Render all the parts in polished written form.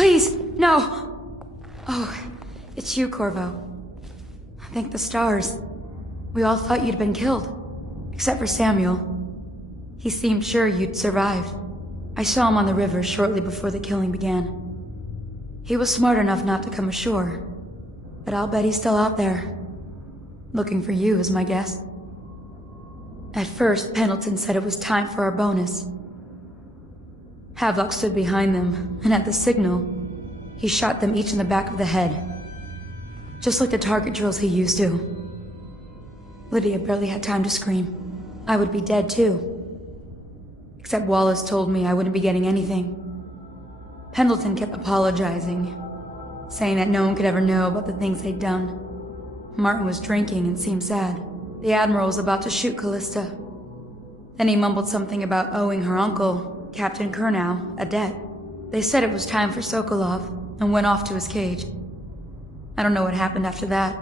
Please, no! Oh, it's you, Corvo. Thank the stars. We all thought you'd been killed. Except for Samuel. He seemed sure you'd survived. I saw him on the river shortly before the killing began. He was smart enough not to come ashore. But I'll bet he's still out there. Looking for you is my guess. At first, Pendleton said it was time for our bonus. Havelock stood behind them, and at the signal, he shot them each in the back of the head. Just like the target drills he used to. Lydia barely had time to scream. I would be dead too. Except Wallace told me I wouldn't be getting anything. Pendleton kept apologizing, saying that no one could ever know about the things they'd done. Martin was drinking and seemed sad. The Admiral was about to shoot Callista. Then he mumbled something about owing her uncle, Captain Kurnow, a debt. They said it was time for Sokolov, and went off to his cage. I don't know what happened after that.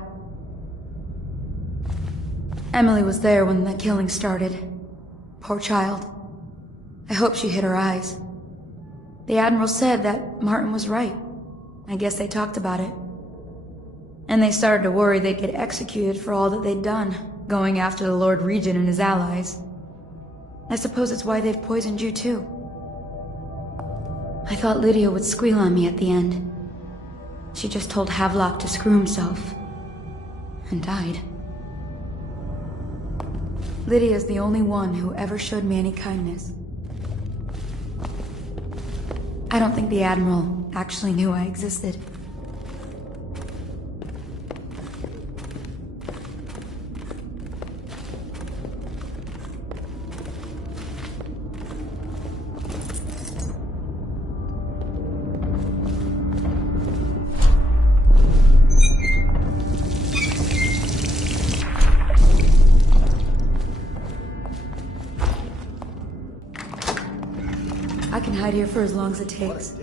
Emily was there when the killing started. Poor child. I hope she hid her eyes. The Admiral said that Martin was right. I guess they talked about it. And they started to worry they'd get executed for all that they'd done, going after the Lord Regent and his allies. I suppose it's why they've poisoned you too. I thought Lydia would squeal on me at the end. She just told Havelock to screw himself. And died. Lydia's the only one who ever showed me any kindness. I don't think the Admiral actually knew I existed. I can hide here for as long as it takes.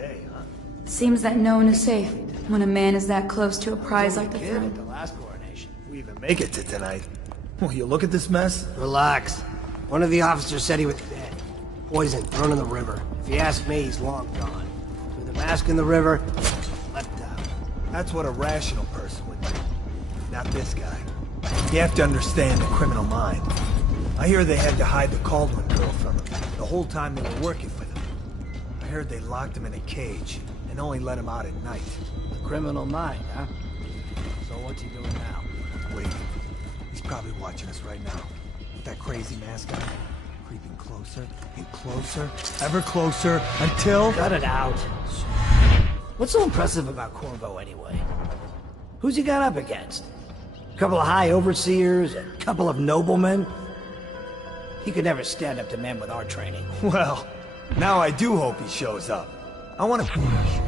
Seems that no one is safe when a man is that close to a prize like the throne. The last coronation. We even make it to tonight. Will you look at this mess? Relax. One of the officers said he was dead. Poisoned, thrown in the river. If you ask me, he's long gone. With a mask in the river, left out. That's what a rational person would do. Not this guy. You have to understand the criminal mind. I hear they had to hide the Kaldwin girl from him the whole time they were working with him. I heard they locked him in a cage and only let him out at night. The criminal mind, huh? So what's he doing now? Wait. He's probably watching us right now. With that crazy mask on. Creeping closer and closer, ever closer, until... Cut it out. What's so impressive about Corvo, anyway? Who's he got up against? A couple of high overseers, a couple of noblemen? He could never stand up to men with our training. Well, now I do hope he shows up. I want to...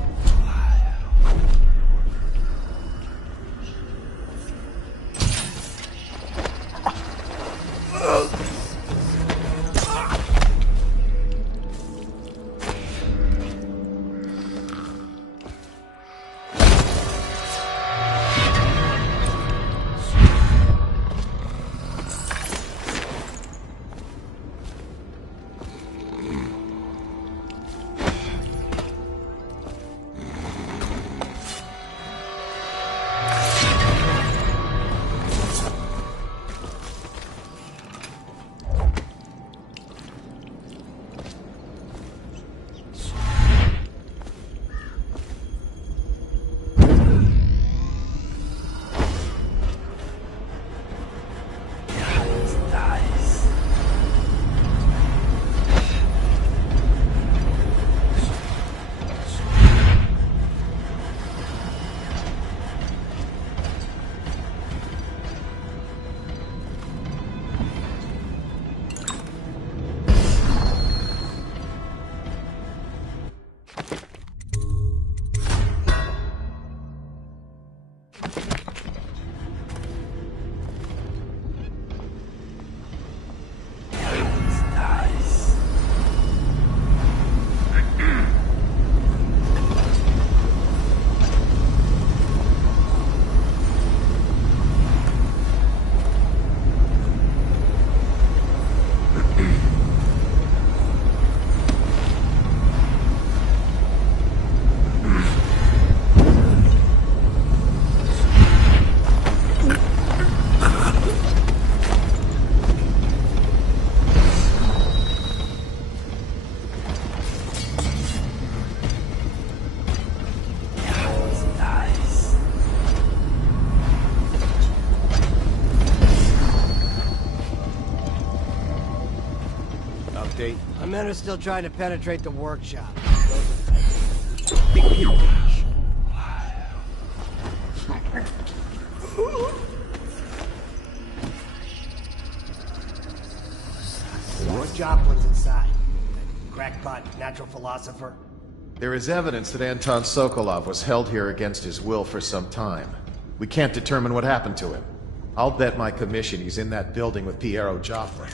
men are still trying to penetrate the workshop. Lord Joplin's inside. That crackpot natural philosopher. There is evidence that Anton Sokolov was held here against his will for some time. We can't determine what happened to him. I'll bet my commission he's in that building with Piero Joplin.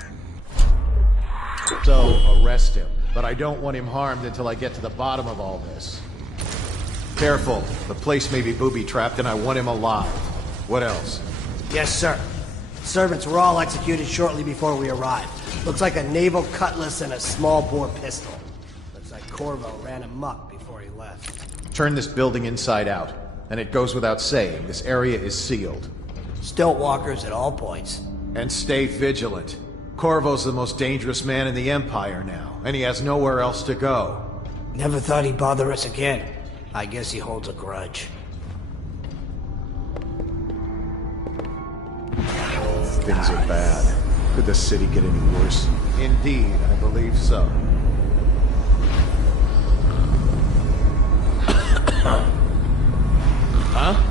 So, arrest him. But I don't want him harmed until I get to the bottom of all this. Careful. The place may be booby-trapped and I want him alive. What else? Yes, sir. Servants were all executed shortly before we arrived. Looks like a naval cutlass and a small-bore pistol. Looks like Corvo ran amok before he left. Turn this building inside out. And it goes without saying, this area is sealed. Stilt walkers at all points. And stay vigilant. Corvo's the most dangerous man in the Empire now, and he has nowhere else to go. Never thought he'd bother us again. I guess he holds a grudge. Things are bad. Could the city get any worse? Indeed, I believe so. Huh?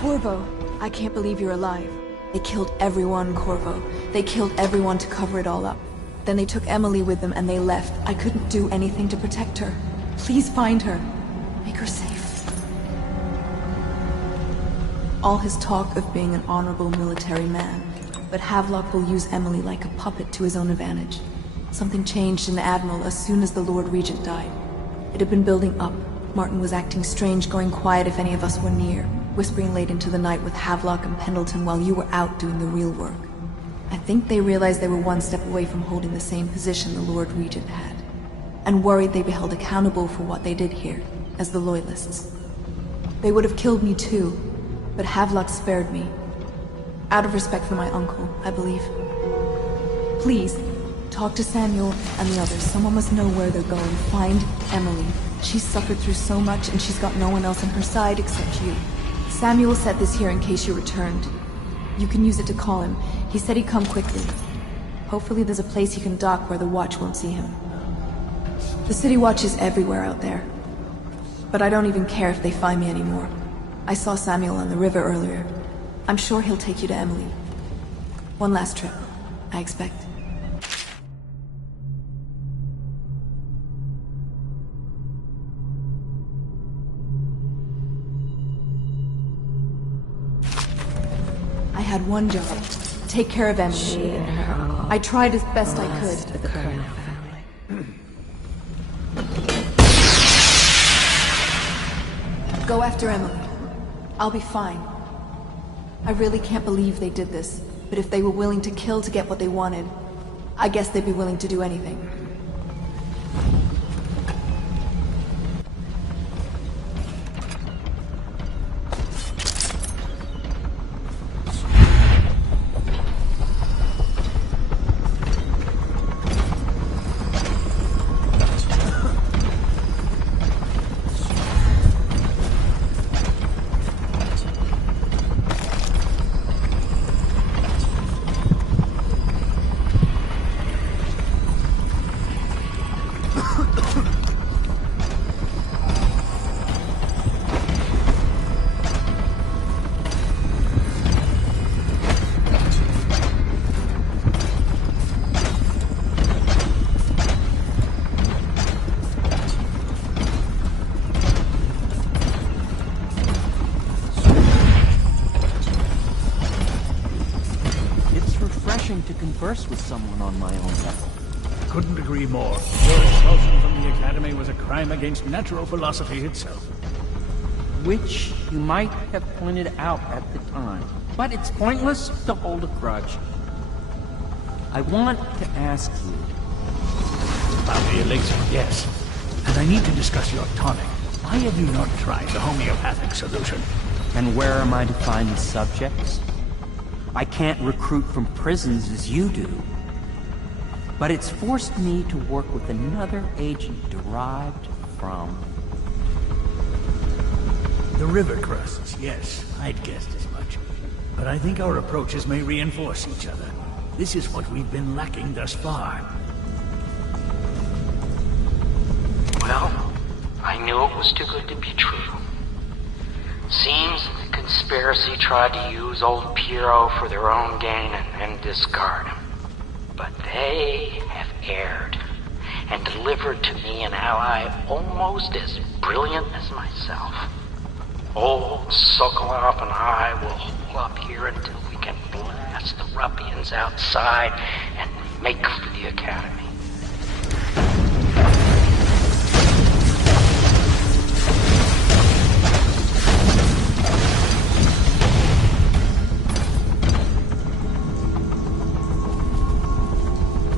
Corvo, I can't believe you're alive. They killed everyone, Corvo. They killed everyone to cover it all up. Then they took Emily with them and they left. I couldn't do anything to protect her. Please find her. Make her safe. All his talk of being an honorable military man, but Havelock will use Emily like a puppet to his own advantage. Something changed in the Admiral as soon as the Lord Regent died. It had been building up. Martin was acting strange, going quiet if any of us were near, whispering late into the night with Havelock and Pendleton while you were out doing the real work. I think they realized they were one step away from holding the same position the Lord Regent had, and worried they'd be held accountable for what they did here, as the Loyalists. They would have killed me too, but Havelock spared me. Out of respect for my uncle, I believe. Please, talk to Samuel and the others. Someone must know where they're going. Find Emily. She's suffered through so much and she's got no one else on her side except you. Samuel set this here in case you returned. You can use it to call him. He said he'd come quickly. Hopefully there's a place he can dock where the Watch won't see him. The City Watch is everywhere out there. But I don't even care if they find me anymore. I saw Samuel on the river earlier. I'm sure he'll take you to Emily. One last trip, I expect. I had one job. Take care of Emily. She and her uncle I tried as best I lost could. the Colonel family. Go after Emily. I'll be fine. I really can't believe they did this, but if they were willing to kill to get what they wanted, I guess they'd be willing to do anything. To converse with someone on my own level. Couldn't agree more. Your expulsion from the Academy was a crime against natural philosophy itself. Which you might have pointed out at the time. But it's pointless to hold a grudge. I want to ask you... About the elixir, yes. And I need to discuss your tonic. Why have you not tried the homeopathic solution? And where am I to find the subjects? I can't recruit from prisons as you do. But it's forced me to work with another agent derived from... The river crusts, yes. I'd guessed as much. But I think our approaches may reinforce each other. This is what we've been lacking thus far. Well, I knew it was too good to be true. Seems the conspiracy tried to use old Piero for their own gain and discard him. But they have erred and delivered to me an ally almost as brilliant as myself. Old Sokolov and I will hole up here until we can blast the ruffians outside and make for the Academy.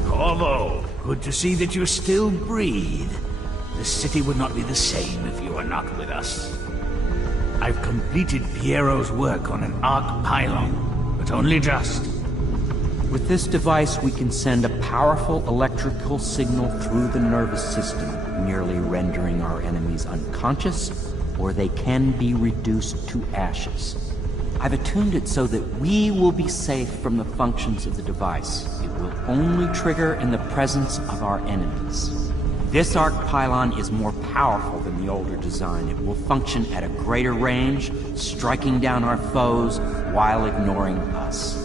Corvo, good to see that you still breathe. The city would not be the same if you were not with us. I've completed Piero's work on an arc pylon, but only just. With this device, we can send a powerful electrical signal through the nervous system, nearly rendering our enemies unconscious, or they can be reduced to ashes. I've attuned it so that we will be safe from the functions of the device. It will only trigger in the presence of our enemies. This arc pylon is more powerful than the older design. It will function at a greater range, striking down our foes while ignoring us.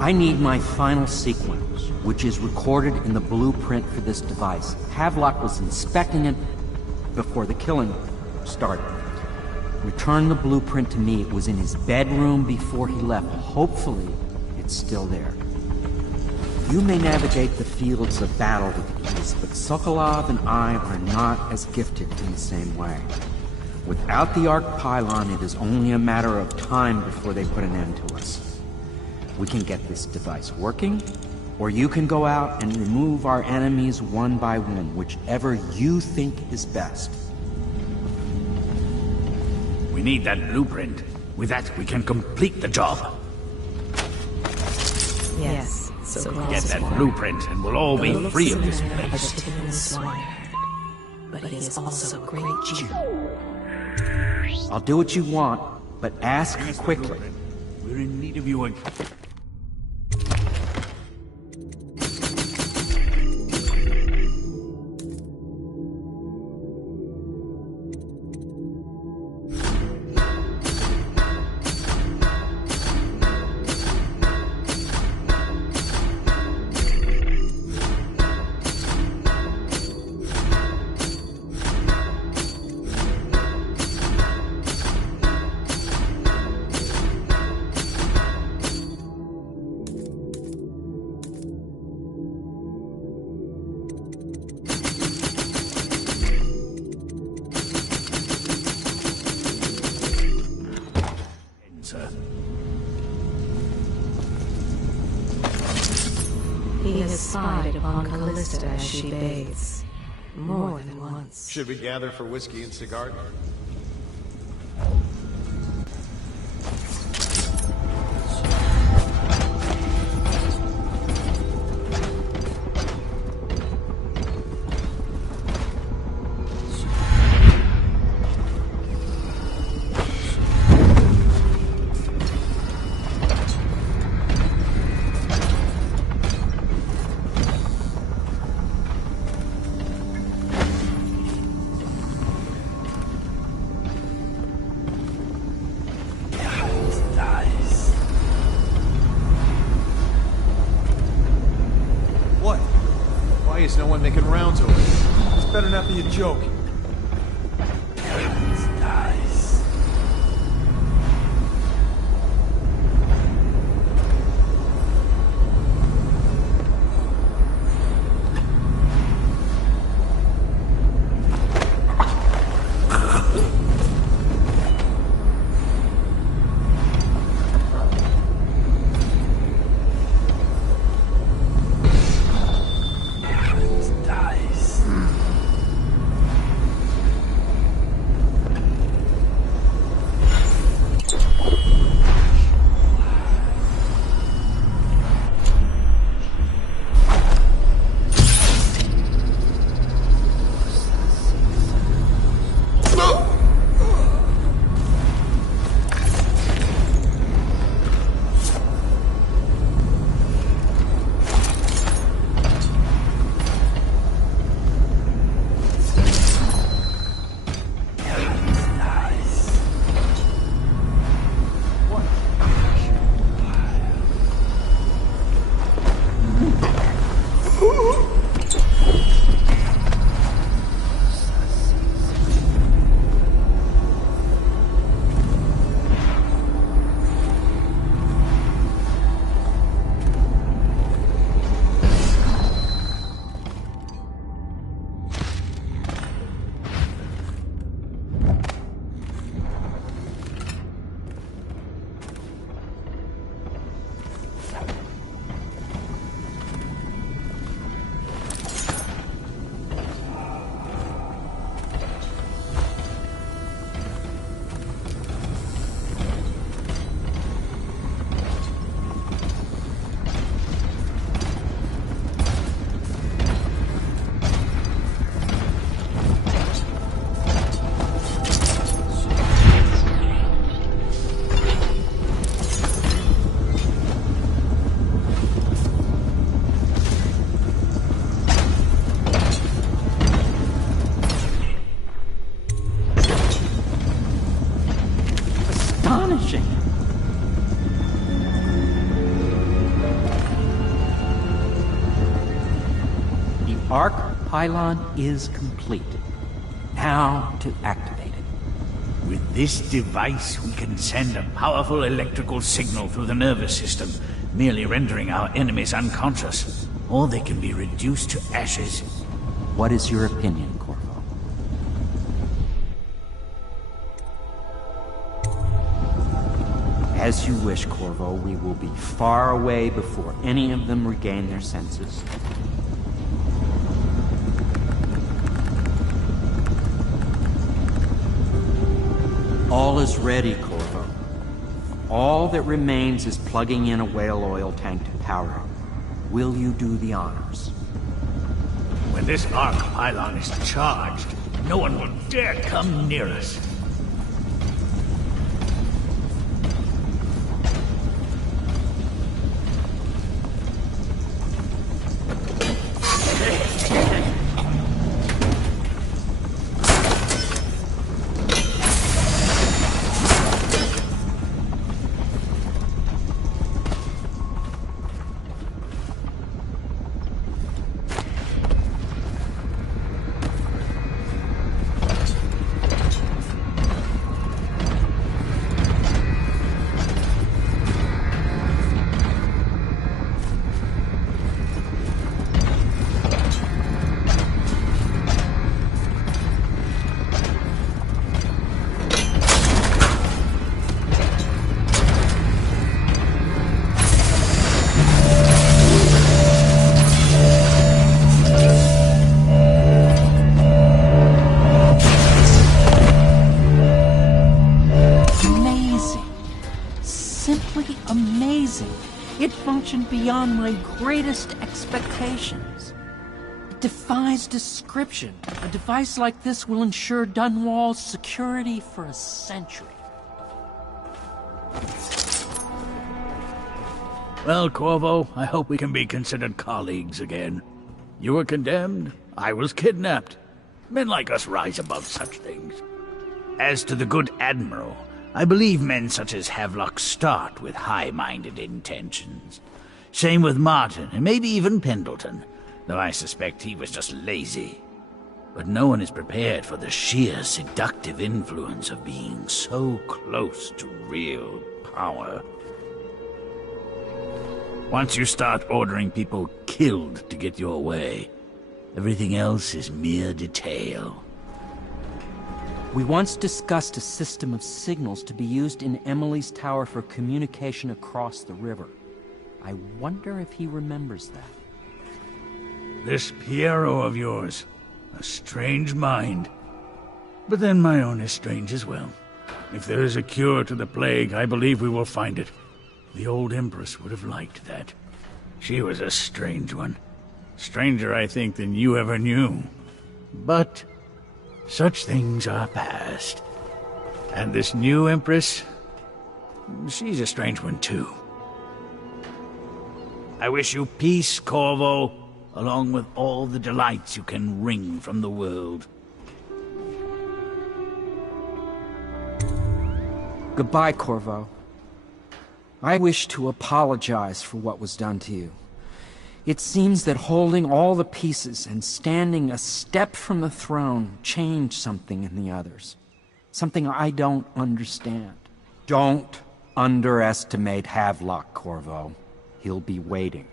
I need my final sequence, which is recorded in the blueprint for this device. Havelock was inspecting it before the killing started. Return the blueprint to me. It was in his bedroom before he left. Hopefully, it's still there. You may navigate the fields of battle with ease, but Sokolov and I are not as gifted in the same way. Without the arc pylon, it is only a matter of time before they put an end to us. We can get this device working, or you can go out and remove our enemies one by one, whichever you think is best. We need that blueprint. With that, we can complete the job. Yes. So Get that blueprint, and we'll all be free of this place. But he is also a great Jew. I'll do what you want, but ask quickly. We're in need of you again. He has spied upon Callista as she bathes. More than once. Should we gather for whiskey and cigar? No one making rounds over it. This better not be a joke. Arc pylon is complete. Now to activate it. With this device, we can send a powerful electrical signal through the nervous system, merely rendering our enemies unconscious, or they can be reduced to ashes. What is your opinion, Corvo? As you wish, Corvo. We will be far away before any of them regain their senses. All is ready, Corvo. All that remains is plugging in a whale oil tank to power it. Will you do the honors? When this arc pylon is charged, no one will dare come near us. It functioned beyond my greatest expectations. It defies description. A device like this will ensure Dunwall's security for a century. Well, Corvo, I hope we can be considered colleagues again. You were condemned, I was kidnapped. Men like us rise above such things. As to the good Admiral, I believe men such as Havelock start with high-minded intentions. Same with Martin, and maybe even Pendleton, though I suspect he was just lazy. But no one is prepared for the sheer seductive influence of being so close to real power. Once you start ordering people killed to get your way, everything else is mere detail. We once discussed a system of signals to be used in Emily's tower for communication across the river. I wonder if he remembers that. This Piero of yours, a strange mind. But then my own is strange as well. If there is a cure to the plague, I believe we will find it. The old Empress would have liked that. She was a strange one. Stranger, I think, than you ever knew. But such things are past. And this new Empress, she's a strange one too. I wish you peace, Corvo, along with all the delights you can wring from the world. Goodbye, Corvo. I wish to apologize for what was done to you. It seems that holding all the pieces and standing a step from the throne changed something in the others. Something I don't understand. Don't underestimate Havelock, Corvo. He'll be waiting.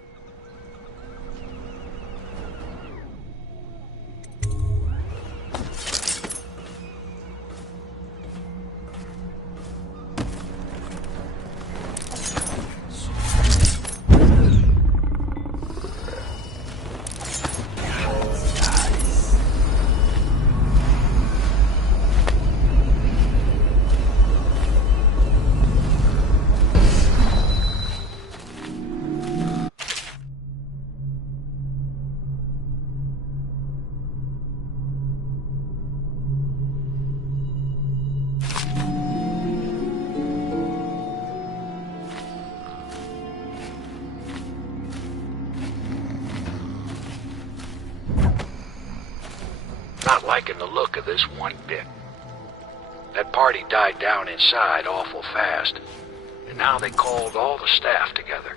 Not liking the look of this one bit. That party died down inside awful fast, and now they called all the staff together.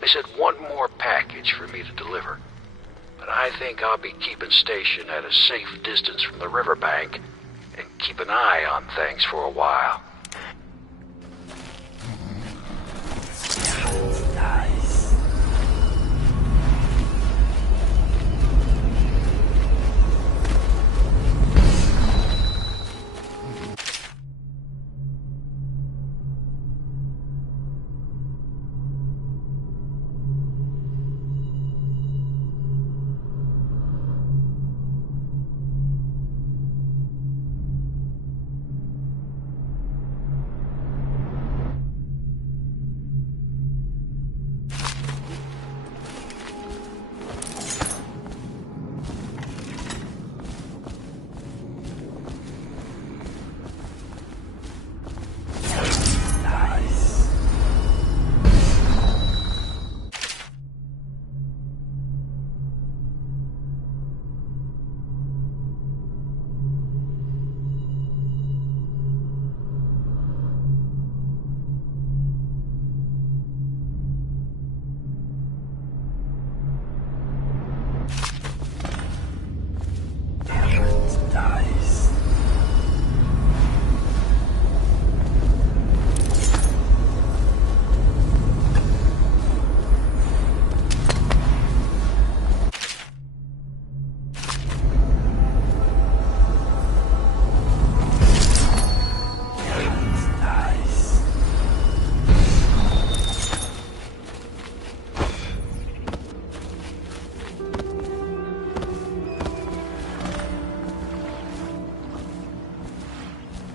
They said one more package for me to deliver, but I think I'll be keeping station at a safe distance from the riverbank and keep an eye on things for a while.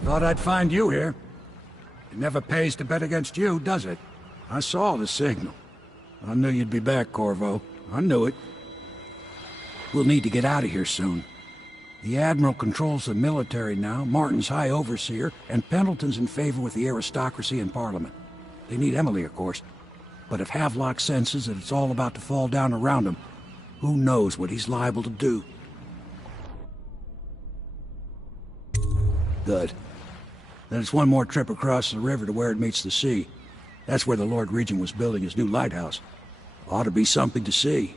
Thought I'd find you here. It never pays to bet against you, does it? I saw the signal. I knew you'd be back, Corvo. I knew it. We'll need to get out of here soon. The Admiral controls the military now, Martin's High Overseer, and Pendleton's in favor with the aristocracy and Parliament. They need Emily, of course. But if Havelock senses that it's all about to fall down around him, who knows what he's liable to do? Good. Then it's one more trip across the river to where it meets the sea. That's where the Lord Regent was building his new lighthouse. Ought to be something to see.